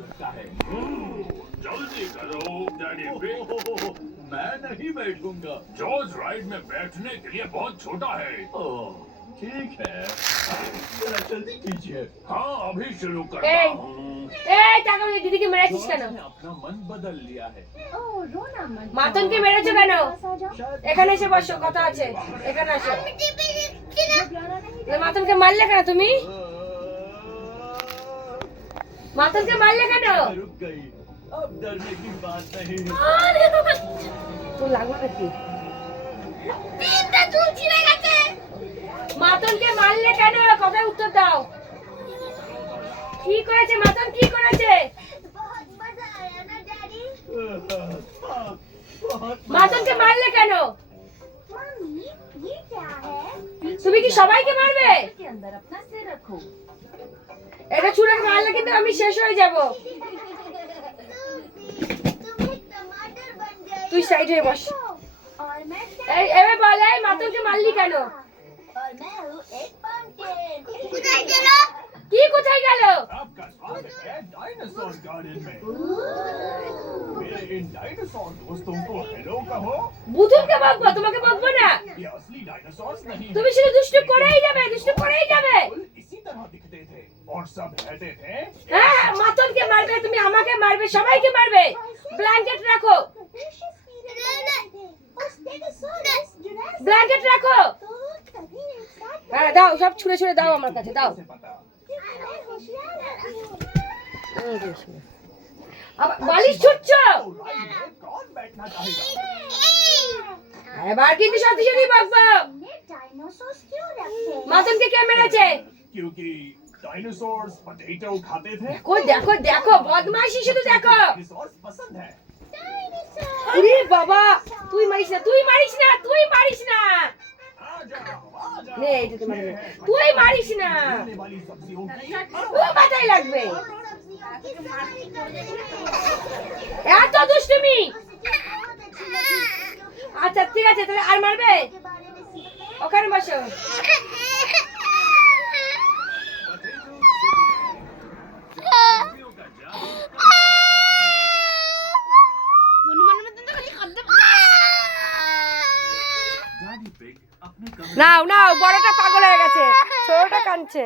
लगता है। जल्दी करो डैडी पिग। मैं नहीं बैठूंगा। जॉर्ज राइड में बैठने के लिए बहुत छोटा है। ओह ठीक है, जरा जल्दी कीजिए। हाँ अभी शुरू करता हूँ। দিদিকে মেরেছিস কেন? जॉर्ज ने अपना मन बदल लिया है। মাতনকে মেরেছো কেন? এখানে এসে বসো, কথা আছে। এখানে আসো। মাতনকে মারলে কেন তুমি? মাতনকে মারলে কেন? रुक गई, अब डरने की बात नहीं। তো লাগলো নাকি? তিনটা চুল ছিঁড়ে গেছে। মাতনকে মারলে কেন? কথার উত্তর দাও। কি করেছে মাতন, কি করেছে? बहुत मजा आया ना डैडी। মাতনকে মারলে কেন? मम्मी ये क्या है? তুমি কি সবাইকে মারবে? के अंदर अपना सिर रखो। এটা ছুঁড়ে মারলে কিন্তু আমি শেষ হয়ে যাব। तुम एक टमाटर बन गए। তুই সাইড হয়ে বস। और मैं এই এবে বল, এই মাতনকে মারলি কেন? और मैं हूँ एक पंपकिन। कुदाई चलो। কি কোথায় গেল? आपका स्वागत है डायनासोर गार्डन में। मेरे इन डायनासोर दोस्तों को हेलो कहो। বুতুলকে বকবো, তোমাকে বকবো না। ये असली डायनासोर्स नहीं তুমি শুধু দুষ্টু করেই যাবে, দুষ্টু করেই যাবে। बिल्कुल इसी तरह दिखते थे और सब कहते थे হ্যাঁ হ্যাঁ, মাতনকে মারবে, তুমি আমাকে মারবে, সবাইকে মারবে। ব্ল্যাঙ্কেট রাখো, ব্ল্যাঙ্কেট রাখো। হ্যাঁ দাও, সব ছুঁড়ে ছুঁড়ে দাও আমার কাছে, দাও। से पता। আবার বালিশ ছুটছো? तो राइड में कौन बैठना चाहेगा? এবার কিন্তু সত্যি বকবো। डायनासोर्स क्यों रखे? মাতনকে কে মেরেছে? क्योंकि डायनासोर्स पोटैटो खाते थे। দেখো দেখো দেখো, বদমাইশি শুধু দেখো। डायनासोर्स पसंद है। আরে বাবা, তুই মারিস না, তুই মারিস না, তুই মারিস না। आ जाओ, आ जाओ। নে এটা তোমার, তুই মারিস না, खाने वाली सब्जियों की তুই মাথায় লাগবে। এত দুষ্টুমি। আচ্ছা ঠিক আছে, তাহলে আর মারবে? ওখানে বসো। নাও নাও, বড়টা পাগল হয়ে গেছে, ছোটটা কাঁদছে।